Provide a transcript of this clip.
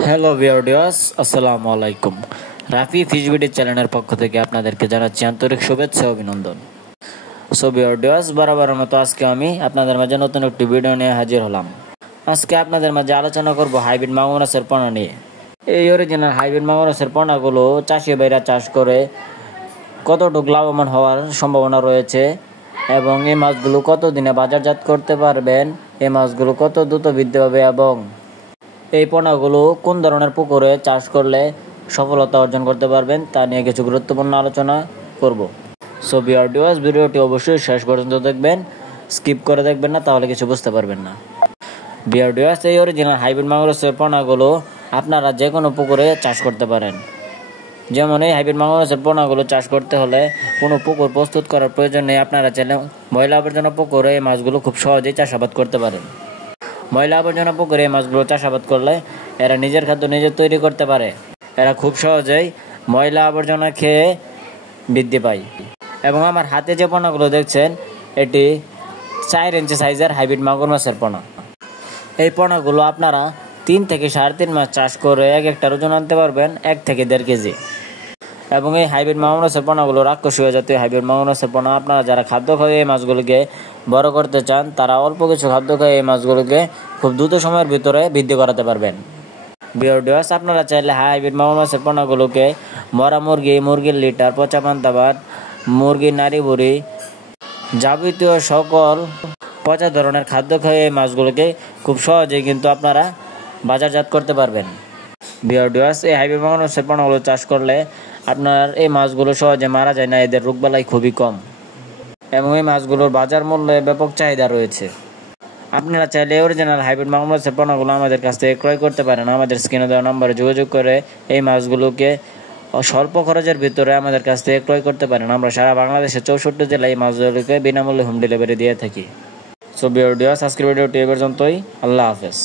Hello viewers, আসসালামু আলাইকুম। Rafi fish BD চ্যানেলের পক্ষ থেকে আপনাদেরকে জানাচ্ছি আন্তরিক শুভেচ্ছা ও অভিনন্দন। সো ভিউয়ার্স, বরাবরের মতো আজকে আমি আপনাদের মাঝে নতুন একটি ভিডিও নিয়ে হাজির হলাম। আজকে আপনাদের মাঝে আলোচনা করব হাইব্রিড মাগুর মাছের পোনা নিয়ে। এই অরিজিনাল হাইব্রিড মাগুর মাছের পোনাগুলো চাষি ভাইরা চাষ করে কতটুকু লাভবান হওয়ার সম্ভাবনা রয়েছে এবং এই মাছগুলো কত দিনে বাজারজাত করতে পারবেন, এই মাছগুলো কত দ্রুত বৃদ্ধি পাবে এবং এই পোনাগুলো কোন ধরনের পুকুরে চাষ করলে সফলতা অর্জন করতে পারবেন তা নিয়ে কিছু গুরুত্বপূর্ণ আলোচনা করব। সো ভিউয়ার্স, ভিডিওটি অবশ্যই শেষ পর্যন্ত দেখবেন, স্কিপ করে দেখবেন না, তাহলে কিছু বুঝতে পারবেন না। ভিউয়ার্স, এই অরিজিনাল হাইব্রিড মাগুরের পোনাগুলো আপনারা যে কোনো পুকুরে চাষ করতে পারেন। যেমন এই হাইব্রিড মাগুরের পোনাগুলো চাষ করতে হলে কোনো পুকুর প্রস্তুত করার প্রয়োজন নেই। আপনারা চাইলে ময়লা আবর্জনা পুকুরে এই মাছগুলো খুব সহজেই চাষাবাদ করতে পারেন। ময়লা আবর্জনা পুকুরে এই মাছগুলো চাষাবাদ করলে এরা নিজের খাদ্য নিজে তৈরি করতে পারে। এরা খুব সহজেই ময়লা আবর্জনা খেয়ে বৃদ্ধি পায়। এবং আমার হাতে যে পোনাগুলো দেখছেন, এটি 4 ইঞ্চি সাইজের হাইব্রিড মাগুর মাছের পোনা। এই পোনাগুলো আপনারা 3 থেকে 3.5 মাস চাষ করে এক একটার ওজন আনতে পারবেন 1 থেকে 1.5 কেজি। এবং এই হাইব্রিড মাগুর মাছের পোনাগুলো রাক্ষসীয় জাতীয় হাইব্রিড মাগুর মাছের পোনা। আপনারা যারা খাদ্য খেয়ে এই মাছগুলোকে বড় করতে চান, তারা অল্প কিছু খাদ্য খেয়ে এই মাছগুলোকে খুব দ্রুত সময়ের ভিতরে বৃদ্ধি করাতে পারবেন। ভিউয়ার্স, আপনারা চাইলে হাইব্রিড মাগুর মাছের পোনাগুলোকে মরা মুরগি, মুরগির লিটার, পচা পান্তা ভাত, মুরগির নাড়ি বুড়ি, যাবতীয় সকল পচা ধরনের খাদ্য খেয়ে এই মাছগুলোকে খুব সহজেই কিন্তু আপনারা বাজারজাত করতে পারবেন। ভিউয়ার্স, এই হাইব্রিড মাগুর মাছের পোনাগুলো চাষ করলে আপনার এই মাছগুলো সহজে মারা যায় না, এদের রোগবালাই খুবই কম এবং এই মাছগুলোর বাজার মূল্যে ব্যাপক চাহিদা রয়েছে। আপনারা চাইলে অরিজিনাল হাইব্রিড মাগুর মাছের পোনাগুলো আমাদের কাছ থেকে ক্রয় করতে পারেন। আমাদের স্ক্রিনে দেওয়া নম্বরে যোগাযোগ করে এই মাছগুলোকে স্বল্প খরচের ভিতরে আমাদের কাছ থেকে ক্রয় করতে পারেন। আমরা সারা বাংলাদেশের 64 জেলায় এই মাছগুলোকে বিনামূল্যে হোম ডেলিভারি দিয়ে থাকি। সো ভিউয়ার্স, আজকের ভিডিওটি এ পর্যন্তই। আল্লাহ হাফেজ।